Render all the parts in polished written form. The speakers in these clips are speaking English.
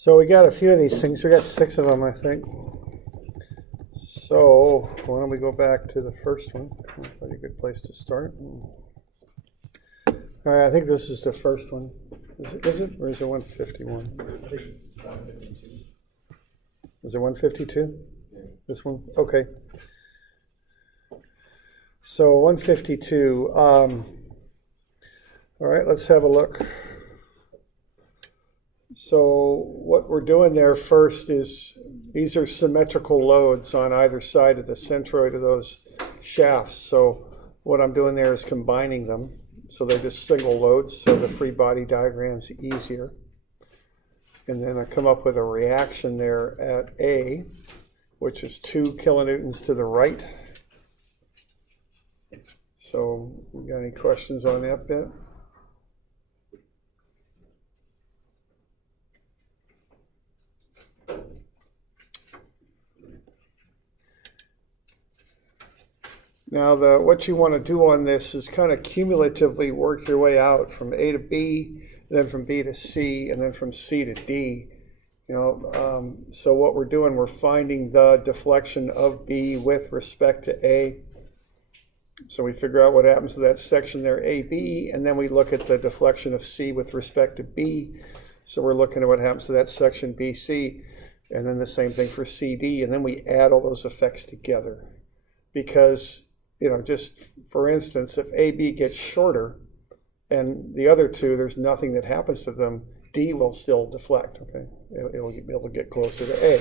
So we got a few of these things. We got 6 of them, I think. So why don't we go back to the first one? Probably a good place to start. All right, I think this is the first one. Is it? Or is it 151? I think it's 152. Is it 152? Yeah. This one? Okay. So 152. All right, let's have a look. So what we're doing there first is these are symmetrical loads on either side of the centroid of those shafts. So what I'm doing there is combining them. So they're just single loads, so the free body diagram's easier. And then I come up with a reaction there at A, which is 2 kilonewtons to the right. So you got any questions on that bit? Now, what you want to do on this is kind of cumulatively work your way out from A to B, then from B to C, and then from C to D. So what we're doing, we're finding the deflection of B with respect to A. So we figure out what happens to that section there, AB, and then we look at the deflection of C with respect to B. So we're looking at what happens to that section BC, and then the same thing for CD, and then we add all those effects together. Because, just for instance, if AB gets shorter and the other two, there's nothing that happens to them, D will still deflect, okay? It'll be able to get closer to A.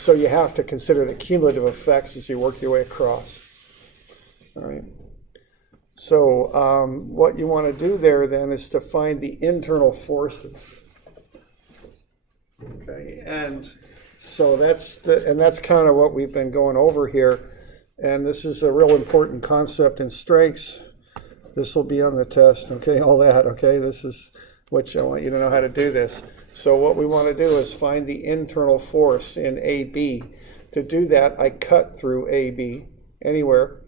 So you have to consider the cumulative effects as you work your way across. All right. So what you want to do there then is to find the internal forces. Okay, and so that's kind of what we've been going over here. And this is a real important concept in strengths. This will be on the test, okay, all that, okay? This is what I want you to know how to do this. So what we want to do is find the internal force in AB. To do that, I cut through AB anywhere,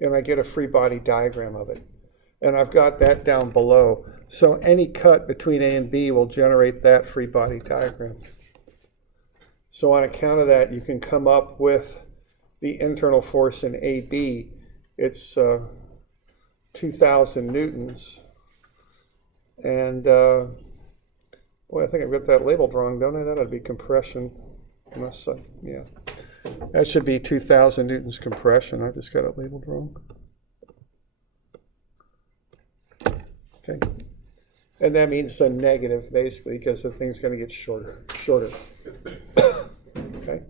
and I get a free body diagram of it. And I've got that down below. So any cut between A and B will generate that free body diagram. So on account of that, you can come up with the internal force in AB. It's 2,000 newtons. And boy, I think I've got that labeled wrong, don't I? That would be compression. Yeah. That should be 2,000 newtons compression. I just got it labeled wrong. Okay. And that means a negative, basically, because the thing's going to get shorter. Okay.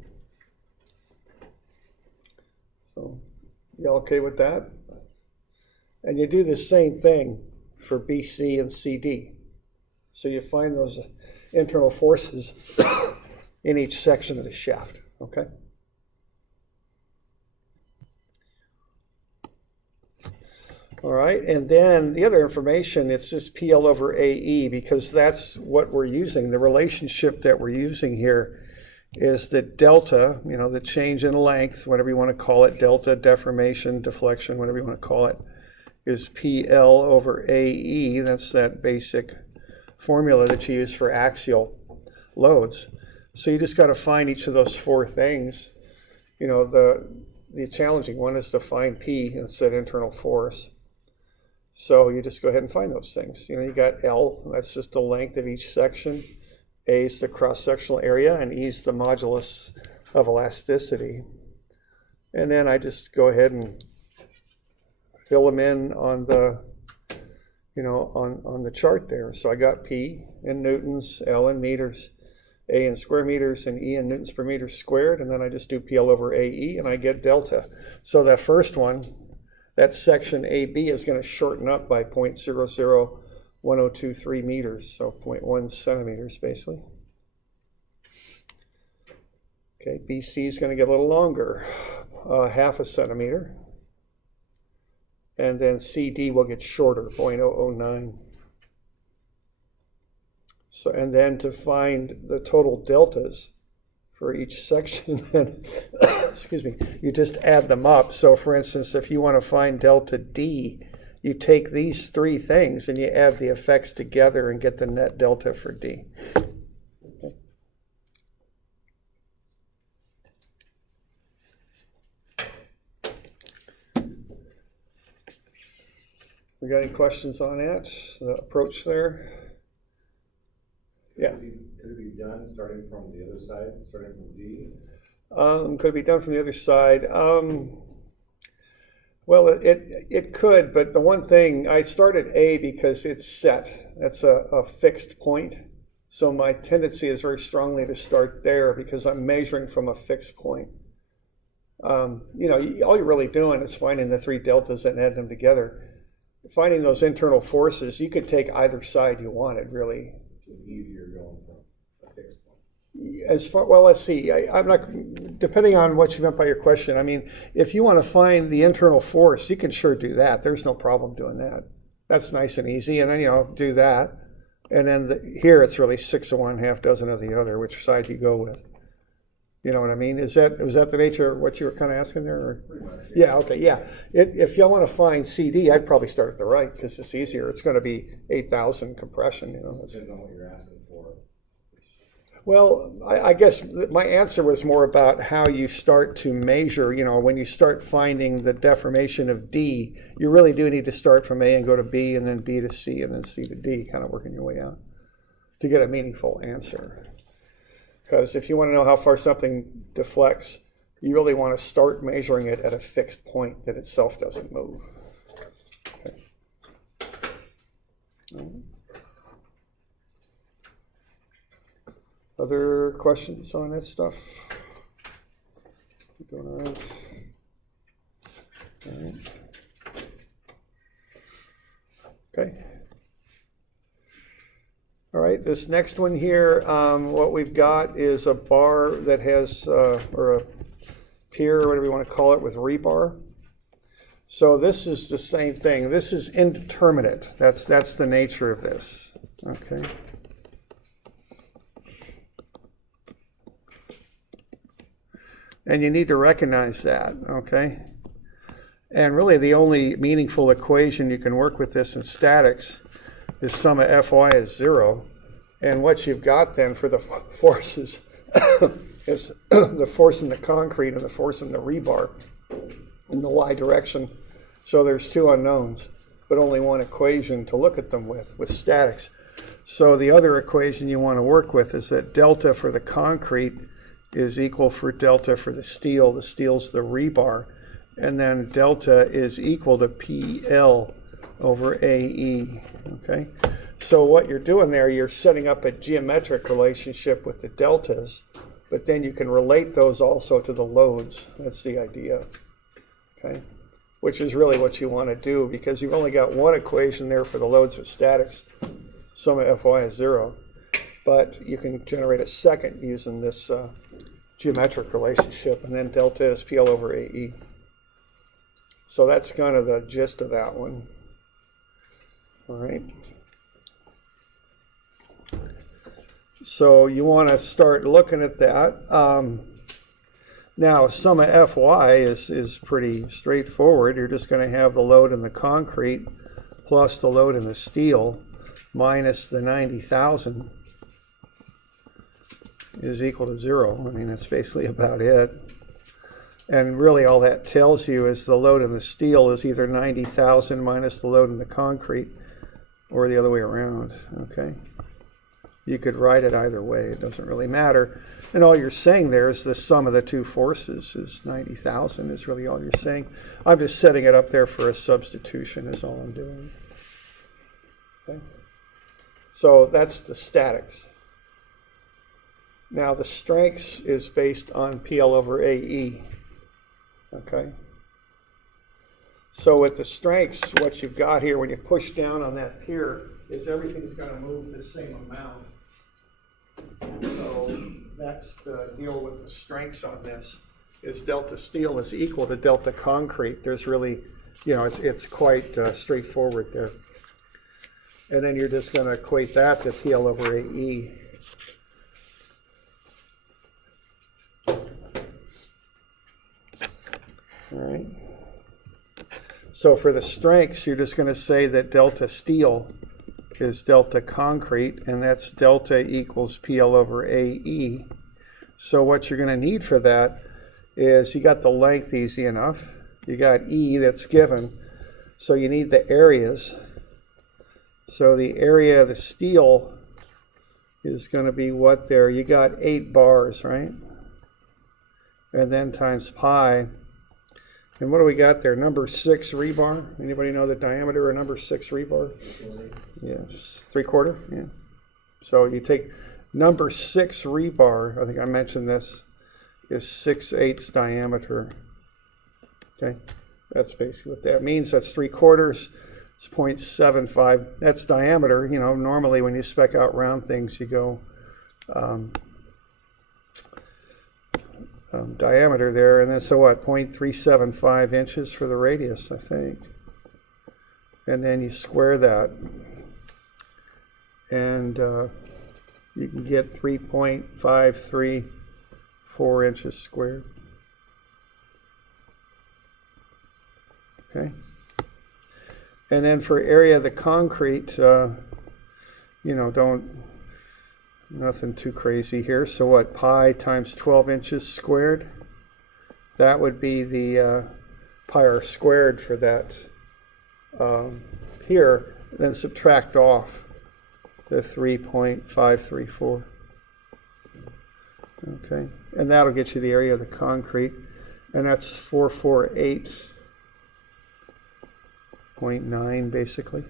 So, you all okay with that? And you do the same thing for BC and CD. So you find those internal forces in each section of the shaft, okay? All right, and then the other information, it's just PL over AE, because that's what we're using. The relationship that we're using here is that delta, the change in length, whatever you want to call it, delta, deformation, deflection, whatever you want to call it, is PL over AE. That's that basic formula that you use for axial loads. So you just got to find each of those 4 things. The challenging one is to find P instead of internal force. So you just go ahead and find those things. You got L, that's just the length of each section. A is the cross-sectional area, and E is the modulus of elasticity. And then I just go ahead and fill them in on the, on the chart there. So I got P in newtons, L in meters, A in square meters, and E in newtons per meter squared. And then I just do PL over AE, and I get delta. So that first one, that section AB is going to shorten up by 0.001023 meters, so 0.1 centimeters basically. Okay, BC is going to get a little longer, half a centimeter. And then CD will get shorter, 0.009. So, and then to find the total deltas for each section, then, excuse me, you just add them up. So for instance, if you want to find delta D, you take these 3 things and you add the effects together and get the net delta for D. Okay. We got any questions on that? The approach there? Yeah. Could it be done starting from the other side, starting from D? Could it be done from the other side? Well, it could, but the one thing, I started A because it's set. That's a fixed point. So my tendency is very strongly to start there because I'm measuring from a fixed point. All you're really doing is finding the three deltas and adding them together. Finding those internal forces, you could take either side you wanted, really. It's easier going from a fixed point. Well, let's see. I'm not, depending on what you meant by your question. I mean, if you want to find the internal force, you can sure do that. There's no problem doing that. That's nice and easy. And then, do that. And then here it's really 6 of one, half dozen of the other. Which side do you go with? You know what I mean? Was that the nature of what you were kind of asking there? Or? Pretty much. Yeah, okay, yeah. If y'all want to find CD, I'd probably start at the right because it's easier. It's going to be 8,000 compression. Depends on what you're asking for. Well, I guess my answer was more about how you start to measure. When you start finding the deformation of D, you really do need to start from A and go to B and then B to C and then C to D, kind of working your way out to get a meaningful answer. Because if you want to know how far something deflects, you really want to start measuring it at a fixed point that itself doesn't move. Okay. Other questions on that stuff? Doing all right. All right. Okay. All right, this next one here, what we've got is a bar that has, or a pier, or whatever you want to call it, with rebar. So this is the same thing. This is indeterminate. That's the nature of this. Okay. And you need to recognize that, okay? And really the only meaningful equation you can work with this in statics is sum of Fy is 0. And what you've got then for the forces is the force in the concrete and the force in the rebar in the y direction. So there's two unknowns, but only one equation to look at them with statics. So the other equation you want to work with is that delta for the concrete is equal for delta for the steel. The steel's the rebar. And then delta is equal to PL over AE, okay? So what you're doing there, you're setting up a geometric relationship with the deltas, but then you can relate those also to the loads. That's the idea, okay? Which is really what you want to do because you've only got one equation there for the loads with statics. Sum of Fy is 0. But you can generate a second using this geometric relationship, and then delta is PL over AE. So that's kind of the gist of that one. All right. So you want to start looking at that. Now, sum of Fy is pretty straightforward. You're just going to have the load in the concrete plus the load in the steel minus the 90,000 is equal to 0. I mean, that's basically about it. And really all that tells you is the load in the steel is either 90,000 minus the load in the concrete or the other way around, okay? You could write it either way. It doesn't really matter. And all you're saying there is the sum of the two forces is 90,000 is really all you're saying. I'm just setting it up there for a substitution is all I'm doing. Okay? So that's the statics. Now the strengths is based on PL over AE. Okay? So with the strengths, what you've got here when you push down on that pier is everything's going to move the same amount. So that's the deal with the strengths on this, is delta steel is equal to delta concrete. There's really, it's quite straightforward there. And then you're just going to equate that to PL over AE. All right. So for the strengths, you're just going to say that delta steel is delta concrete, and that's delta equals PL over AE. So what you're going to need for that is you got the length easy enough. You got E that's given. So you need the areas. So the area of the steel is going to be what there? You got 8 bars, right? And then times pi. And what do we got there? Number 6 rebar. Anybody know the diameter of number 6 rebar? Yeah, 3/4. Yeah. So you take number 6 rebar. I think I mentioned this is 6/8 diameter. Okay, that's basically what that means. That's 3/4. It's 0.75. That's diameter. You know, normally when you spec out round things, you go diameter there, and then so what? 0.375 inches for the radius, I think. And then you square that, and you can get 3.534 inches squared. Okay. And then for area of the concrete, you know, nothing too crazy here. So what, pi times 12 inches squared? That would be the pi r squared for that here. Then subtract off the 3.534. Okay, and that'll get you the area of the concrete. And that's 448.9 basically.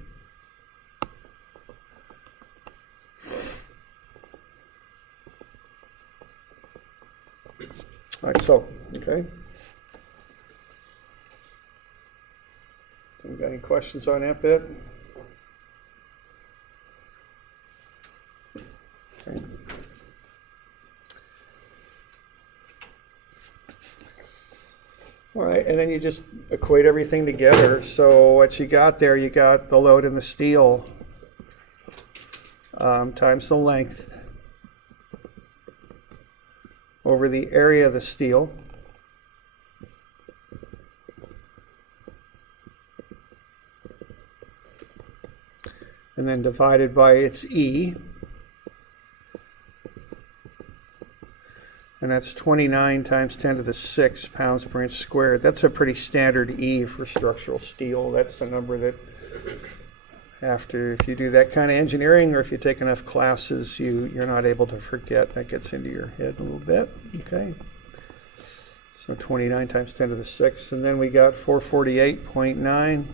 All right, so, okay. We got any questions on that bit? Okay. All right, and then you just equate everything together. So what you got there, you got the load in the steel times the length over the area of the steel. And then divided by its E. And that's 29 times 10 to the 6 pounds per inch squared. That's a pretty standard E for structural steel. That's a number that if you do that kind of engineering, or if you take enough classes, you're not able to forget. That gets into your head a little bit. Okay. So 29 times 10 to the 6. And then we got 448.9.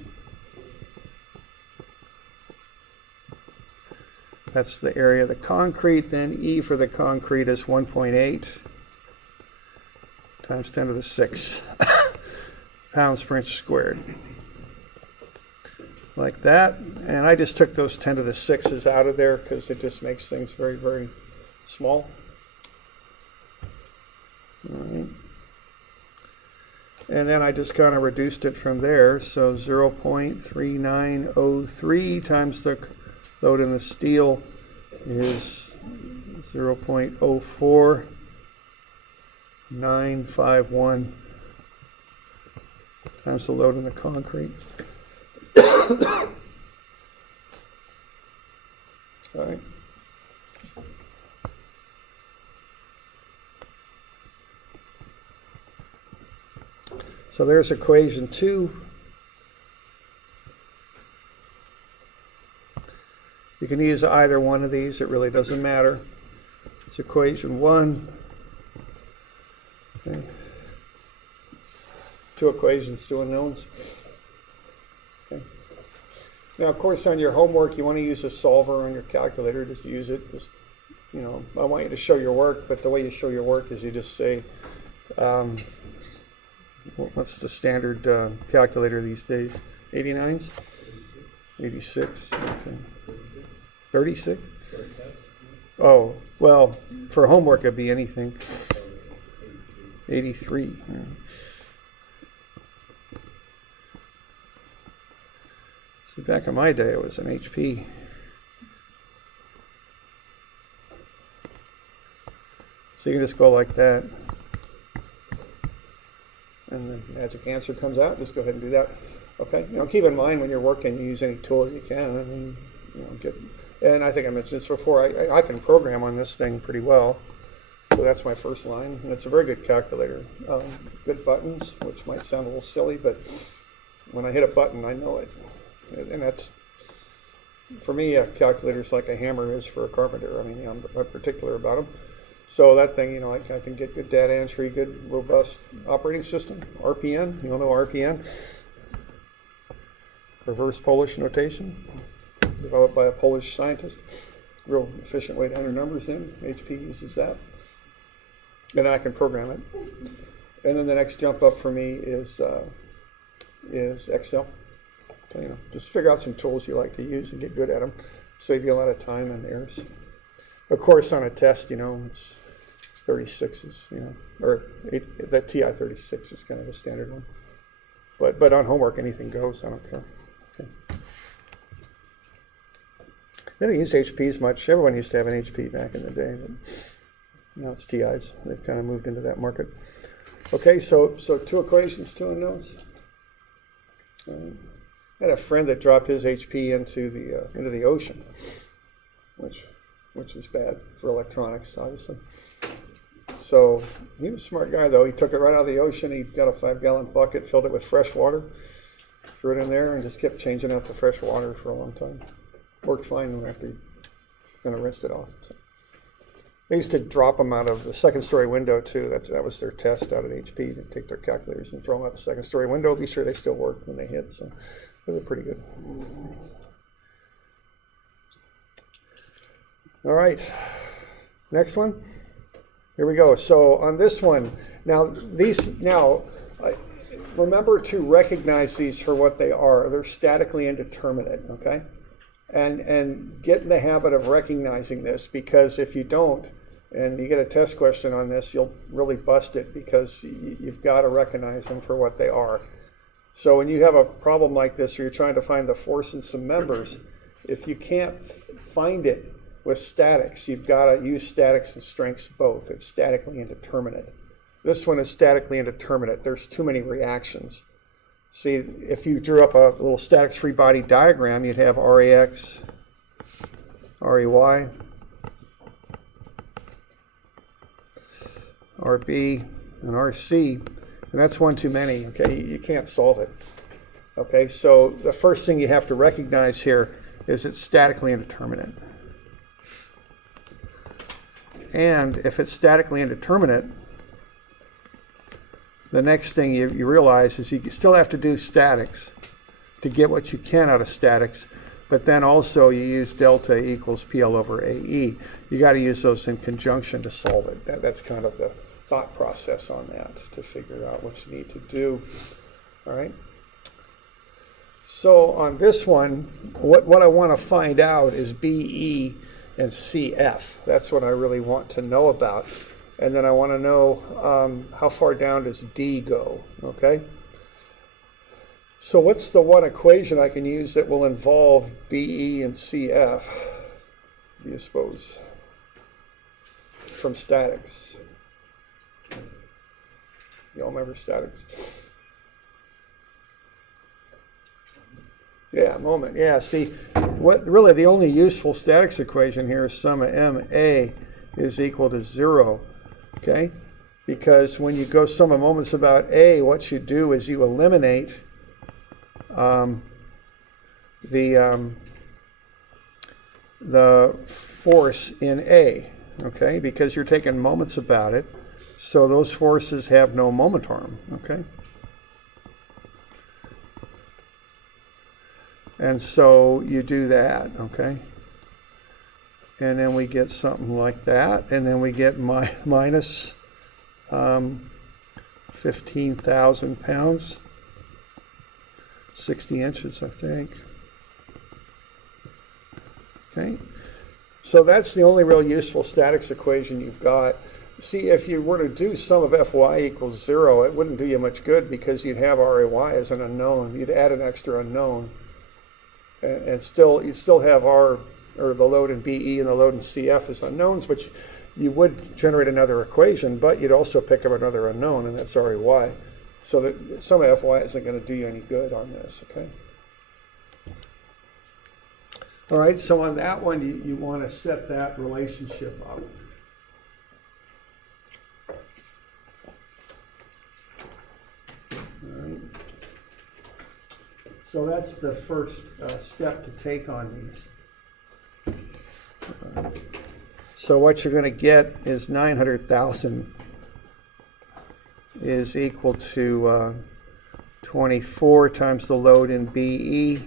That's the area of the concrete. Then E for the concrete is 1.8 times 10 to the 6 pounds per inch squared. Like that. And I just took those 10 to the 6s out of there because it just makes things very, very small. All right. And then I just kind of reduced it from there. So 0.3903 times the load in the steel is 0.04951 times the load in the concrete. All right. So there's equation 2. You can use either one of these, it really doesn't matter. It's equation 1. Okay. 2 equations, 2 unknowns. Okay. Now, of course, on your homework, you want to use a solver on your calculator. Just use it. Just, you know, I want you to show your work, but the way you show your work is you just say, what's the standard calculator these days? 89s? 86? Okay. 36? Oh, well, for homework, it'd be anything. 83. Yeah. See, back in my day, it was an HP. So you can just go like that. And the magic answer comes out. Just go ahead and do that. Okay. You know, keep in mind when you're working, you use any tool you can. I mean, you know, and I think I mentioned this before. I can program on this thing pretty well. So that's my first line. And it's a very good calculator. Good buttons, which might sound a little silly, but When I hit a button, I know it. And that's, for me, a calculator's like a hammer is for a carpenter. I mean, I'm particular about them. So that thing, I can get good data entry, good robust operating system, RPN. You all know RPN? Reverse Polish notation, developed by a Polish scientist. Real efficient way to enter numbers in. HP uses that. And I can program it. And then the next jump up for me is Excel. So, just figure out some tools you like to use and get good at them. Save you a lot of time and errors. Of course, on a test, it's 36s, or that TI 36 is kind of a standard one. But on homework, anything goes. I don't care. Okay. They don't use HPs much. Everyone used to have an HP back in the day, but now it's TIs. They've kind of moved into that market. Okay, so 2 equations, 2 unknowns. I had a friend that dropped his HP into the ocean, which is bad for electronics, obviously. So he was a smart guy, though. He took it right out of the ocean. He got a 5-gallon bucket, filled it with fresh water, threw it in there, and just kept changing out the fresh water for a long time. Worked fine after he kind of rinsed it off. So. They used to drop them out of the second-story window, too. That was their test out at HP. They'd take their calculators and throw them out the second-story window, be sure they still worked when they hit. So they were pretty good. All right. Next one. Here we go. So on this one, remember to recognize these for what they are. They're statically indeterminate, okay? And get in the habit of recognizing this, because if you don't, and you get a test question on this, you'll really bust it, because you've got to recognize them for what they are. So when you have a problem like this, or you're trying to find the force in some members, if you can't find it with statics, you've got to use statics and strengths both. It's statically indeterminate. This one is statically indeterminate. There's too many reactions. See, if you drew up a little statics free body diagram, you'd have RAX, RAY, RB, and RC, and that's one too many, okay? You can't solve it, okay? So the first thing you have to recognize here is it's statically indeterminate. And if it's statically indeterminate, the next thing you realize is you still have to do statics to get what you can out of statics, but then also you use delta equals PL over AE. You got to use those in conjunction to solve it. That's kind of the thought process on that, to figure out what you need to do. All right. So on this one, what I want to find out is BE and CF. That's what I really want to know about. And then I want to know how far down does D go, okay? So what's the one equation I can use that will involve BE and CF, do you suppose, from statics? You all remember statics? Yeah, moment. Yeah, see, what really the only useful statics equation here is sum of MA is equal to 0. Okay, because when you go sum of moments about A, what you do is you eliminate the force in A, okay, because you're taking moments about it, so those forces have no moment arm, okay? And so you do that, okay? And then we get something like that, and then we get minus 15,000 pounds, 60 inches, I think. Okay, so that's the only real useful statics equation you've got. See, if you were to do sum of Fy equals 0, it wouldn't do you much good, because you'd have RAY as an unknown. You'd add an extra unknown, and you'd still have or the load in BE and the load in CF as unknowns, which you would generate another equation, but you'd also pick up another unknown, and that's RAY. So that sum of Fy isn't going to do you any good on this, okay? All right, so on that one, you want to set that relationship up. All right. So that's the first step to take on these. So what you're going to get is 900,000 is equal to 24 times the load in BE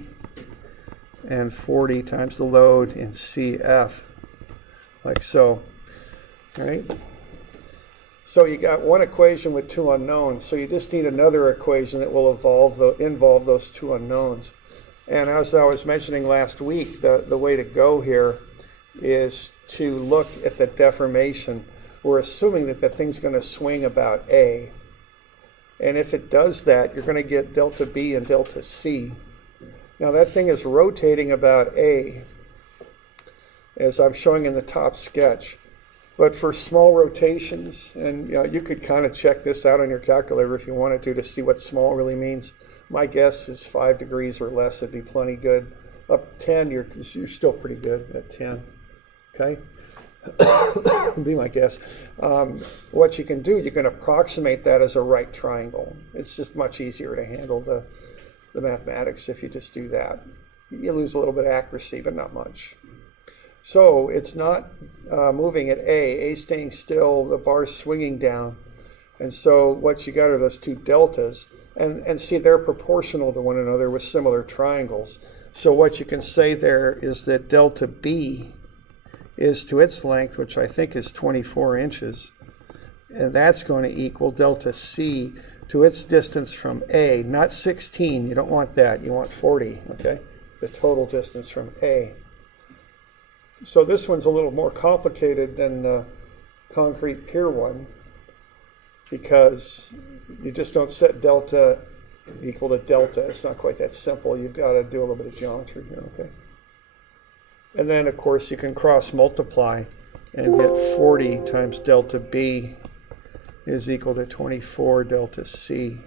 and 40 times the load in CF, like so. All right? So you got one equation with two unknowns, so you just need another equation that will involve those two unknowns. And as I was mentioning last week, the way to go here is to look at the deformation. We're assuming that the thing's going to swing about A. And if it does that, you're going to get delta B and delta C. Now that thing is rotating about A, as I'm showing in the top sketch. But for small rotations, and you could kind of check this out on your calculator if you wanted to see what small really means. My guess is 5 degrees or less would be plenty good. Up 10, you're still pretty good at 10. Okay? Would be my guess. What you can do, you can approximate that as a right triangle. It's just much easier to handle the mathematics if you just do that. You lose a little bit of accuracy, but not much. So it's not moving at A staying still, the bar's swinging down. And so what you got are those two deltas. And see, they're proportional to one another with similar triangles. So what you can say there is that delta B is to its length, which I think is 24 inches. And that's going to equal delta C to its distance from A, not 16. You don't want that. You want 40, okay? The total distance from A. So this one's a little more complicated than the concrete pier one, because you just don't set delta equal to delta. It's not quite that simple. You've got to do a little bit of geometry here, okay? And then, of course, you can cross multiply and get 40 times delta B is equal to 24 delta C.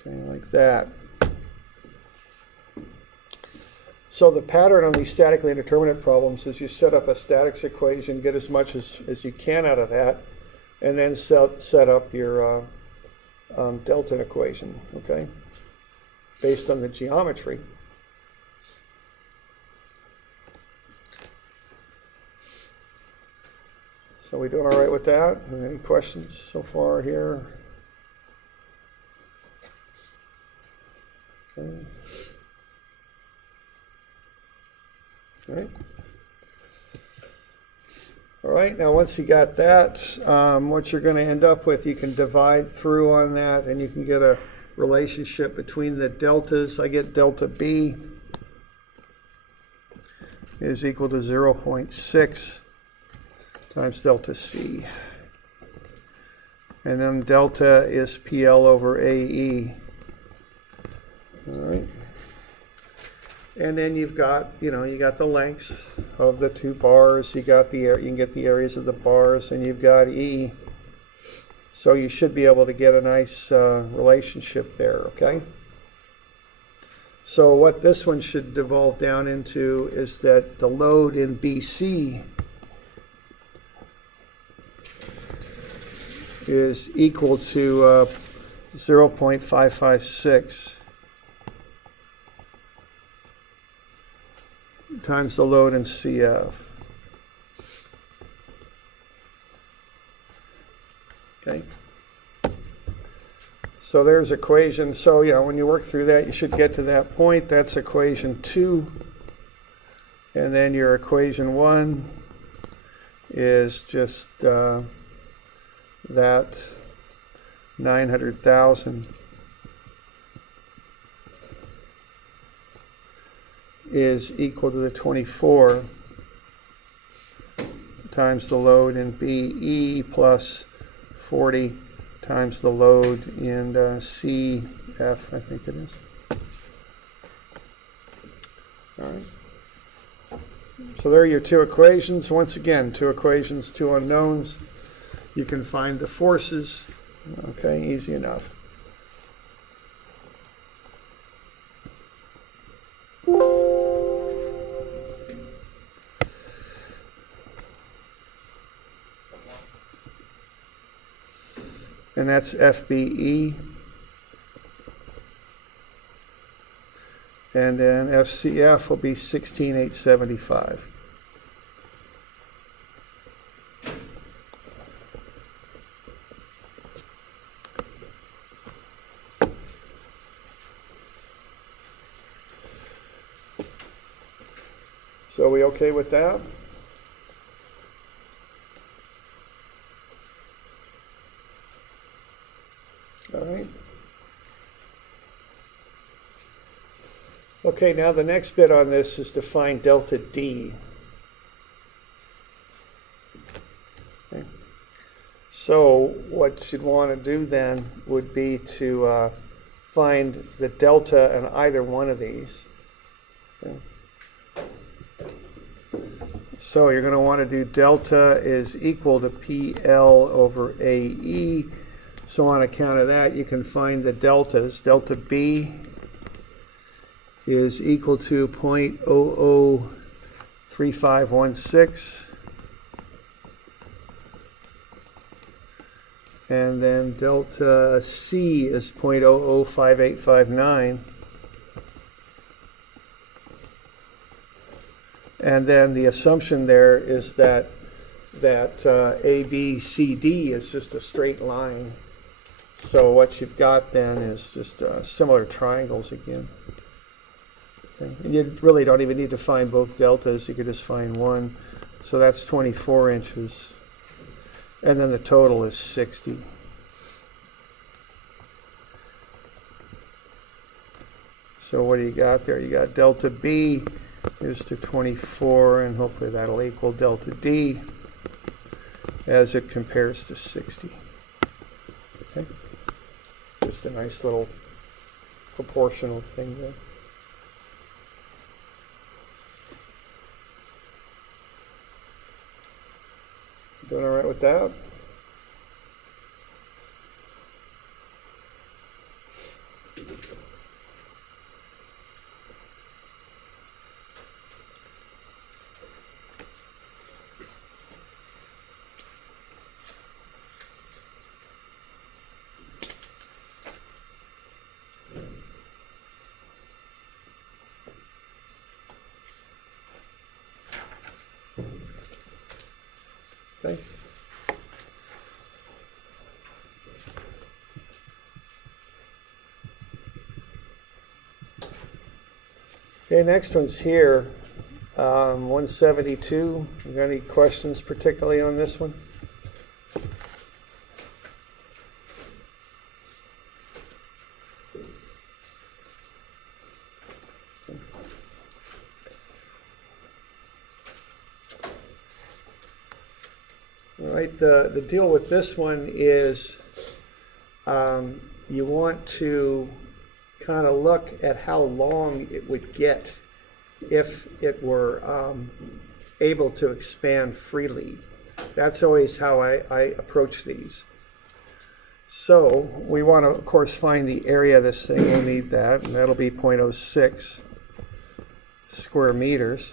Okay, like that. So the pattern on these statically indeterminate problems is you set up a statics equation, get as much as you can out of that, and then set up your delta equation, okay, based on the geometry. So we doing all right with that? Any questions so far here? Okay. All right. All right, now once you got that, what you're going to end up with, you can divide through on that and you can get a relationship between the deltas. I get delta B is equal to 0.6 times delta C. And then delta is PL over AE. All right. And then you've got, you got the lengths of the two bars. You can get the areas of the bars, and you've got E. So you should be able to get a nice relationship there, okay? So what this one should devolve down into is that the load in BC is equal to 0.556 times the load in CF. Okay. So there's equation. So when you work through that, you should get to that point. That's equation 2. And then your equation 1 is just that 900,000 is equal to the 24 times the load in BE plus 40 times the load in CF, I think it is. All right. So there are your two equations. Once again, two equations, two unknowns. You can find the forces. Okay, easy enough. And that's FBE. And then FCF will be 16,875. So are we okay with that? All right. Okay, now the next bit on this is to find delta D. Okay. So what you'd want to do then would be to find the delta in either one of these. Okay. So you're going to want to do delta is equal to PL over AE. So on account of that, you can find the deltas. Delta B is equal to 0.003516. And then delta C is 0.005859. And then the assumption there is that ABCD is just a straight line. So what you've got then is just similar triangles again. Okay. You really don't even need to find both deltas. You could just find one. So that's 24 inches. And then the total is 60. So what do you got there? You got delta B is to 24, and hopefully that'll equal delta D as it compares to 60. Okay. Just a nice little proportional thing there. Doing all right with that? Okay. Okay, next one's here, 172. You got any questions particularly on this one? All right, the deal with this one is you want to kind of look at how long it would get if it were able to expand freely. That's always how I approach these. So we want to, of course, find the area of this thing. We'll need that, and that'll be 0.06 square meters.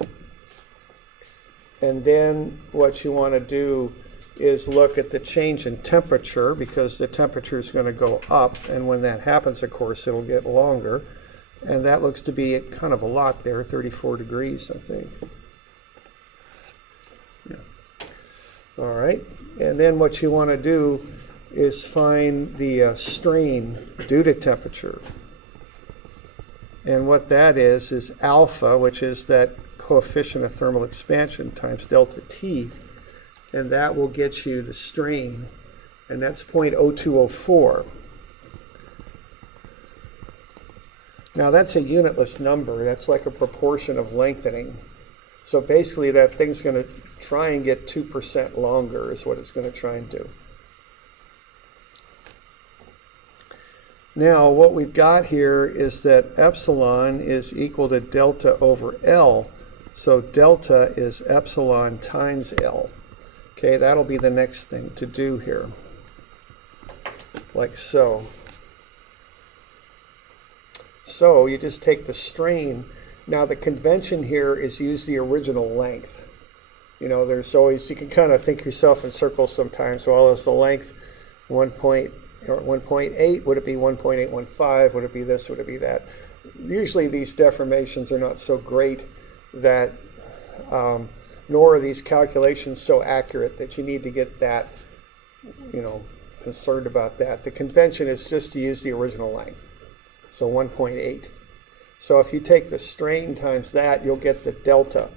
And then what you want to do is look at the change in temperature, because the temperature is going to go up, and when that happens, of course, it'll get longer. And that looks to be kind of a lot there, 34 degrees, I think. Yeah. All right, and then what you want to do is find the strain due to temperature. And what that is alpha, which is that coefficient of thermal expansion, times delta T. And that will get you the strain, and that's 0.0204. Now that's a unitless number. That's like a proportion of lengthening. So basically that thing's going to try and get 2% longer is what it's going to try and do. Now what we've got here is that epsilon is equal to delta over L. So delta is epsilon times L. Okay, that'll be the next thing to do here, like so. So you just take the strain. Now the convention here is use the original length. You know, there's always, you can kind of think yourself in circles sometimes. Well, is the length 1.8 Or 1.8, would it be 1.815? Would it be this? Would it be that? Usually these deformations are not so great that, nor are these calculations so accurate that you need to get that, concerned about that. The convention is just to use the original length, so 1.8. So if you take the strain times that, you'll get the delta.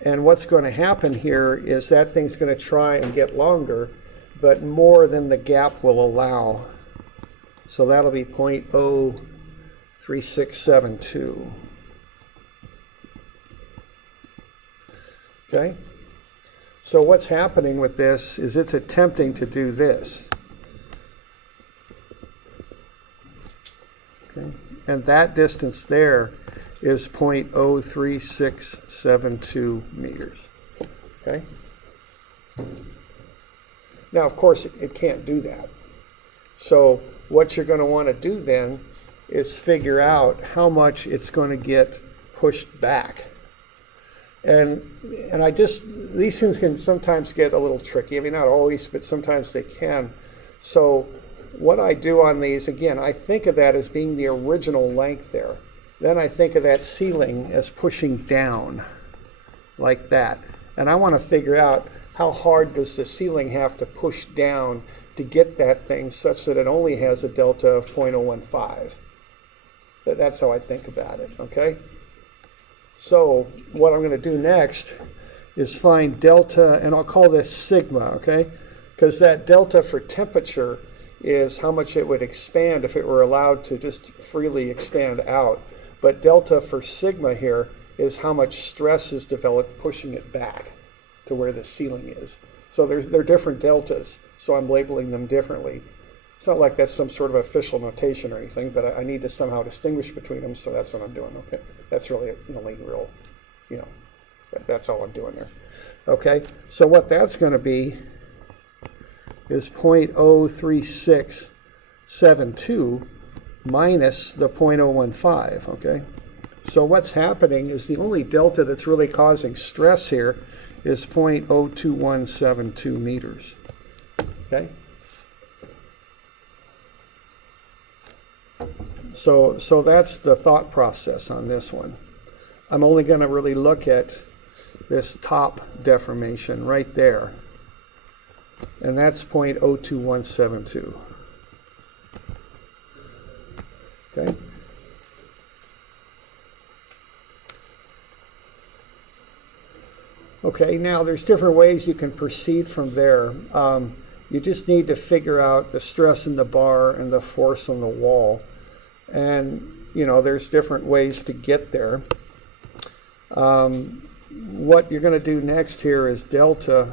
And what's going to happen here is that thing's going to try and get longer, but more than the gap will allow. So that'll be 0.03672. Okay? So what's happening with this is it's attempting to do this. Okay? And that distance there is 0.03672 meters. Okay? Now, of course, it can't do that. So what you're going to want to do then is figure out how much it's going to get pushed back. And these things can sometimes get a little tricky. I mean, not always, but sometimes they can. So what I do on these, again, I think of that as being the original length there. Then I think of that ceiling as pushing down like that. And I want to figure out how hard does the ceiling have to push down to get that thing such that it only has a delta of 0.015. That's how I think about it, okay? So what I'm going to do next is find delta, and I'll call this sigma, okay? Because that delta for temperature is how much it would expand if it were allowed to just freely expand out. But delta for sigma here is how much stress is developed pushing it back to where the ceiling is. So they're different deltas, so I'm labeling them differently. It's not like that's some sort of official notation or anything, but I need to somehow distinguish between them, so that's what I'm doing, okay? That's really only real, that's all I'm doing there. Okay, so what that's going to be is 0.03672 minus the 0.015, okay? So what's happening is the only delta that's really causing stress here is 0.02172 meters, okay? So that's the thought process on this one. I'm only going to really look at this top deformation right there, and that's 0.02172. Okay. Okay, now there's different ways you can proceed from there. You just need to figure out the stress in the bar and the force on the wall. And, there's different ways to get there. What you're going to do next here is delta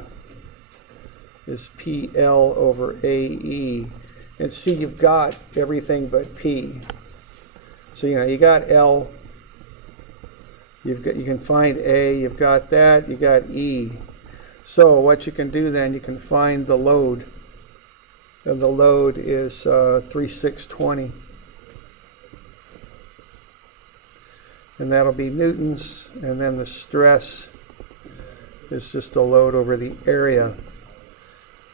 is PL over AE. And see, you've got everything but P. So, you got L, you can find A, you've got that, you got E. So what you can do then, you can find the load. And the load is 3620. And that'll be newtons, and then the stress is just a load over the area,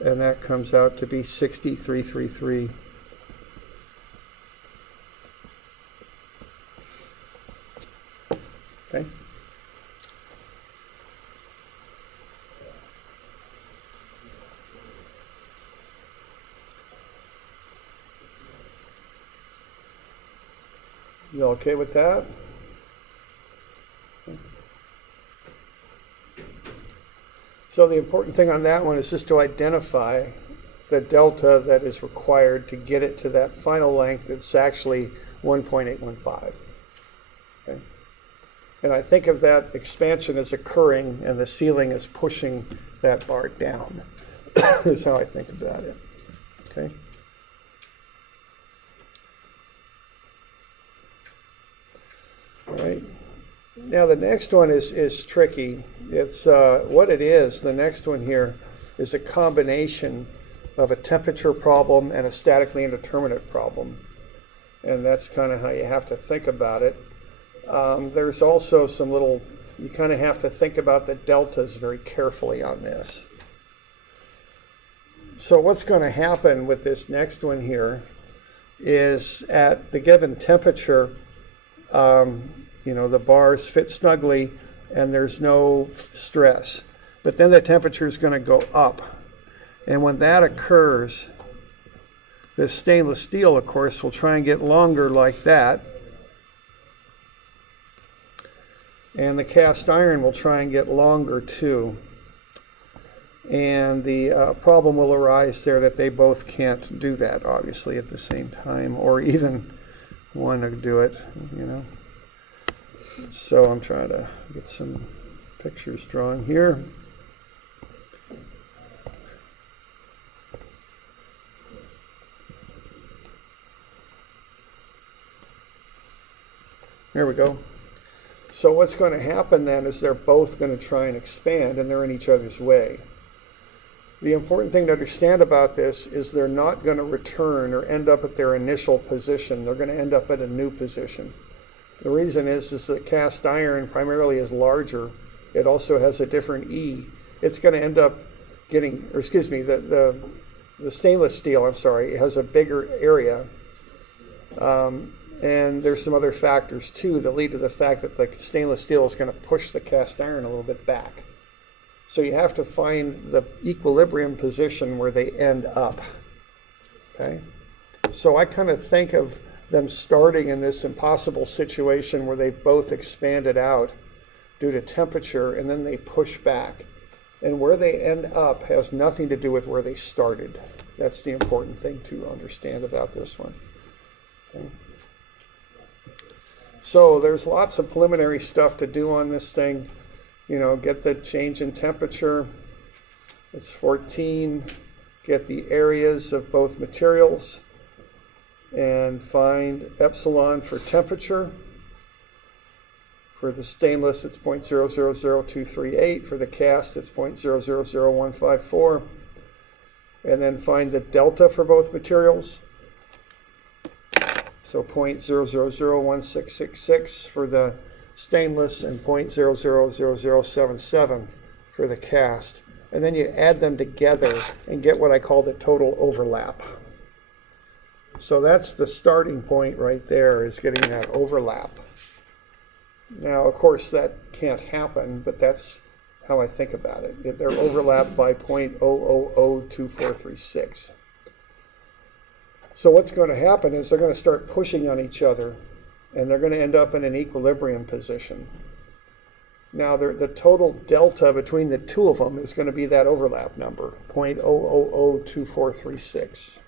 and that comes out to be 6333. Okay. You okay with that? So the important thing on that one is just to identify the delta that is required to get it to that final length. It's actually 1.815. Okay? And I think of that expansion as occurring and the ceiling is pushing that bar down. Is how I think about it. Okay? All right. Now the next one is tricky. It's what it is. The next one here is a combination of a temperature problem and a statically indeterminate problem, and that's kind of how you have to think about it. There's also some little. You kind of have to think about the deltas very carefully on this. So what's going to happen with this next one here is at the given temperature, the bars fit snugly and there's no stress. But then the temperature is going to go up. And when that occurs, this stainless steel, of course, will try and get longer like that. And the cast iron will try and get longer too. And the problem will arise there that they both can't do that, obviously, at the same time, or even one to do it, So I'm trying to get some pictures drawn here. There we go. So what's going to happen then is they're both going to try and expand, and they're in each other's way. The important thing to understand about this is they're not going to return or end up at their initial position. They're going to end up at a new position. The reason is that cast iron primarily is larger. It also has a different E. It's going to end up getting, or excuse me, the stainless steel, it has a bigger area. And there's some other factors too that lead to the fact that the stainless steel is going to push the cast iron a little bit back. So you have to find the equilibrium position where they end up. Okay? So I kind of think of them starting in this impossible situation where they've both expanded out due to temperature, and then they push back. And where they end up has nothing to do with where they started. That's the important thing to understand about this one. Okay? So there's lots of preliminary stuff to do on this thing. Get the change in temperature. It's 14. Get the areas of both materials and find epsilon for temperature. For the stainless, it's 0.000238. For the cast, it's 0.000154. And then find the delta for both materials. So 0.001666 for the stainless and 0.000077 for the cast. And then you add them together and get what I call the total overlap. So that's the starting point right there, is getting that overlap. Now, of course, that can't happen, but that's how I think about it. They're overlapped by 0.0002436. So what's going to happen is they're going to start pushing on each other, and they're going to end up in an equilibrium position. Now, the total delta between the two of them is going to be that overlap number, 0.0002436,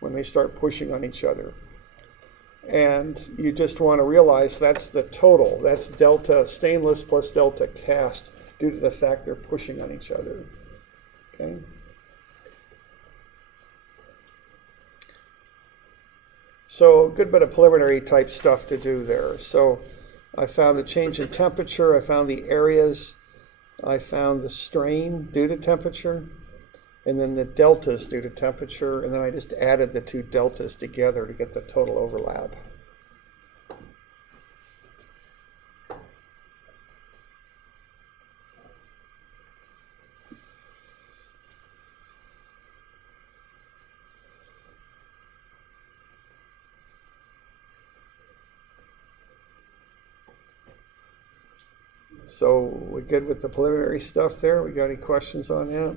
when they start pushing on each other. And you just want to realize that's the total. That's delta stainless plus delta cast due to the fact they're pushing on each other. Okay? So a good bit of preliminary type stuff to do there. So I found the change in temperature, I found the areas, I found the strain due to temperature, and then the deltas due to temperature, and then I just added the two deltas together to get the total overlap. So we're good with the preliminary stuff there? We got any questions on that?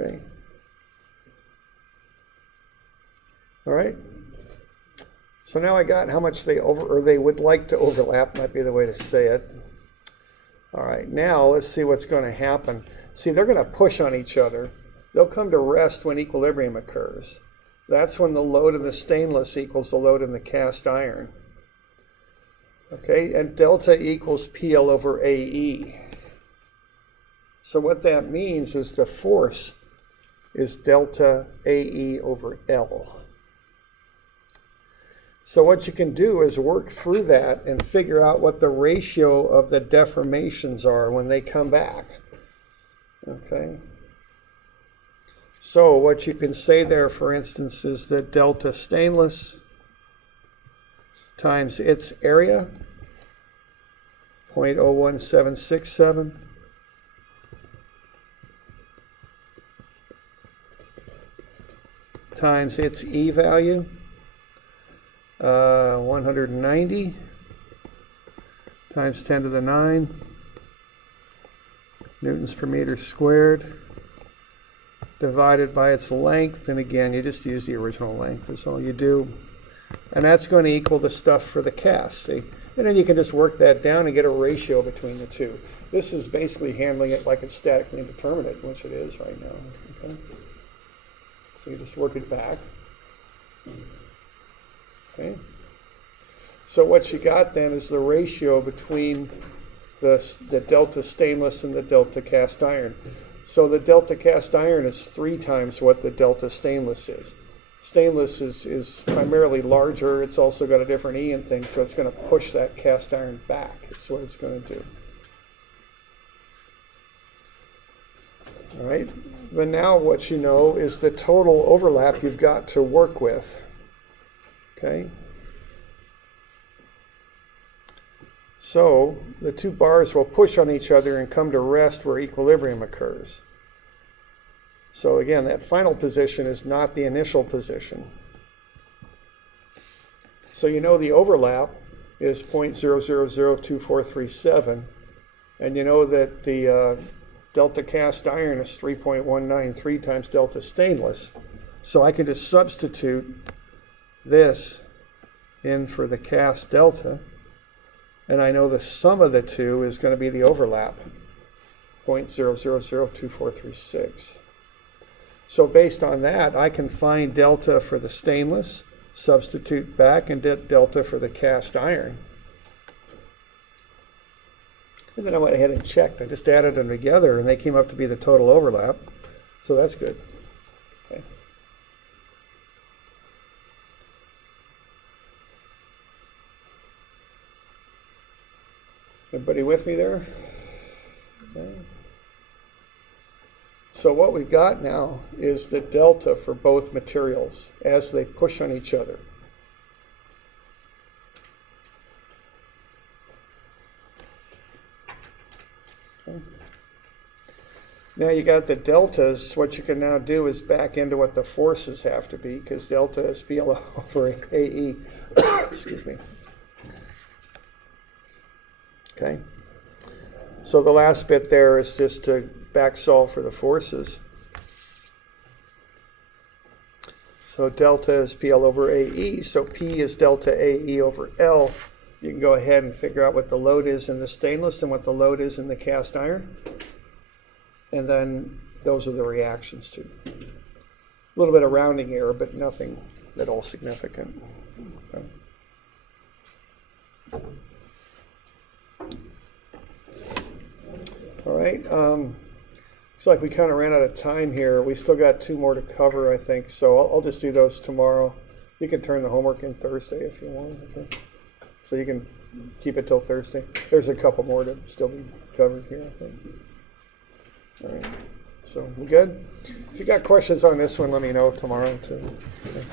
Okay. All right. So now I got how much they would like to overlap, might be the way to say it. All right, now let's see what's going to happen. See, they're going to push on each other. They'll come to rest when equilibrium occurs. That's when the load in the stainless equals the load in the cast iron. Okay, and delta equals PL over AE. So what that means is the force is delta AE over L. So what you can do is work through that and figure out what the ratio of the deformations are when they come back. Okay. So what you can say there, for instance, is that delta stainless times its area, 0.01767, times its E value, 190 times 10 to the 9 newtons per meter squared, divided by its length, and again, you just use the original length, that's all you do. And that's going to equal the stuff for the cast, see? And then you can just work that down and get a ratio between the two. This is basically handling it like it's statically indeterminate, which it is right now. Okay? So you just work it back. Okay. So what you got then is the ratio between the delta stainless and the delta cast iron. So the delta cast iron is 3 times what the delta stainless is. Stainless is primarily larger. It's also got a different E and things, so it's going to push that cast iron back. That's what it's going to do. All right. But now what you know is the total overlap you've got to work with. Okay. So the 2 bars will push on each other and come to rest where equilibrium occurs. So again, that final position is not the initial position. So you know the overlap is 0.0002437, and you know that the delta cast iron is 3.193 times delta stainless. So I can just substitute this in for the cast delta, and I know the sum of the two is going to be the overlap, 0.0002436. So based on that, I can find delta for the stainless, substitute back, and delta for the cast iron. And then I went ahead and checked. I just added them together, and they came up to be the total overlap. So that's good. Okay. Everybody with me there? Okay. So what we've got now is the delta for both materials as they push on each other. Okay. Now you got the deltas. What you can now do is back into what the forces have to be, because delta is PL over AE. Excuse me. Okay. So the last bit there is just to back solve for the forces. So delta is PL over AE, so P is delta AE over L. You can go ahead and figure out what the load is in the stainless and what the load is in the cast iron. And then those are the reactions too. A little bit of rounding error, but nothing at all significant. Okay. All right. Looks like we kind of ran out of time here. We still got 2 more to cover, I think. So I'll just do those tomorrow. You can turn the homework in Thursday if you want. Okay. So you can keep it till Thursday. There's a couple more to still be covered here, I think. All right. So we good? If you got questions on this one, let me know tomorrow too. Okay.